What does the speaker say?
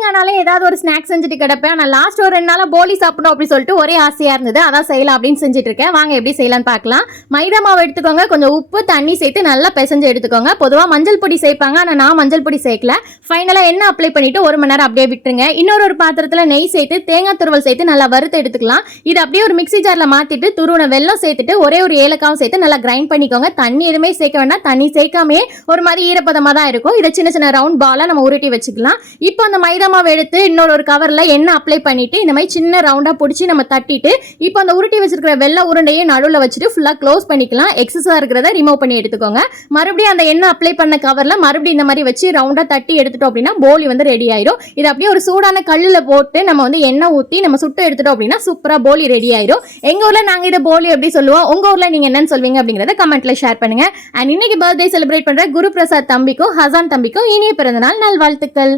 Evening ஆனாலே ஏதாவது ஒரு ஸ்நாக்ஸ் செஞ்சுட்டு கிடப்பேன். நான் லாஸ்ட் ஒரு ரெண்டு நாளாக போலி சாப்பிடணும் அப்படின்னு சொல்லிட்டு ஒரே ஆசையாக இருந்தது. அதான் செய்யலாம் அப்படின்னு செஞ்சுட்டு இருக்கேன். வாங்க எப்படி செய்யலாம்னு பார்க்கலாம். மைதா மாவு எடுத்துக்கோங்க. கொஞ்சம் உப்பு தண்ணி சேர்த்து நல்லா பிசைஞ்சு எடுத்துக்கோங்க. பொதுவாக மஞ்சள் பொடி சேர்ப்பாங்க. ஆனால் நான் மஞ்சள் பொடி சேர்க்கல. ஃபைனலாக என்ன அப்ளை பண்ணிட்டு ஒரு மணி நேரம் அப்படியே விட்டுருங்க. இன்னொரு ஒரு பாத்திரத்தில் நெய் சேர்த்து தேங்காய் துருவல் சேர்த்து நல்லா வறுத்து எடுத்துக்கலாம். இது அப்படியே ஒரு மிக்ஸி ஜாரில் மாற்றிட்டு துருவனை வெள்ளம் சேர்த்துட்டு ஒரே ஒரு ஏலக்காவும் சேர்த்து நல்லா கிரைண்ட் பண்ணிக்கோங்க. தண்ணி எதுவுமே சேர்க்க வேண்டாம். தண்ணி சேர்க்காமே ஒரு மாதிரி ஈரப்பதமாக தான் இருக்கும். இதை சின்ன சின்ன ரவுண்ட் பாலாக நம்ம உருட்டி வச்சுக்கலாம். இப்போ அந்த மைதா மாவு எடுத்து இன்னொரு ஒரு கவரில் எண்ணெய் அப்ளை பண்ணிவிட்டு இந்த மாதிரி சின்ன ரவுண்டாக பிடிச்சி நம்ம தட்டிட்டு இப்போ அந்த உருட்டி வச்சிருக்கிற வெள்ளை உருண்டையை நடுவில் வச்சுட்டு ஃபுல்லாக க்ளோஸ் பண்ணிக்கலாம். எக்ஸஸாக இருக்கிறத ரிமூவ் பண்ணி எடுத்துக்கோங்க. மறுபடியும் அந்த எண்ணெய் அப்ளை பண்ண கவரில் மறுபடியும் இந்த மாதிரி வச்சு ரவுண்டாக தட்டி எடுத்துட்டோம் அப்படின்னா போலி வந்து ரெடி ஆயிரும். இது அப்படியே ஒரு சூடான கல்லில் போட்டு நம்ம வந்து எண்ணெய் ஊற்றி நம்ம சுட்டு எடுத்துட்டோம் அப்படின்னா சூப்பராக போலி ரெடி ஆயிரும். எங்கள் ஊரில் நாங்கள் இதை போலி எப்படி சொல்லுவோம். உங்கள் ஊரில் நீங்கள் என்னன்னு சொல்வீங்க அப்படிங்கிறத கமெண்ட்ல ஷேர் பண்ணுங்க. அண்ட் இன்னைக்கு பர்த்டே செலிப்ரேட் பண்ணுற குரு பிரசாத் தம்பிக்கும் ஹசான் தம்பிக்கும் இனிய பிறந்தநாள் நல்வாழ்த்துக்கள்.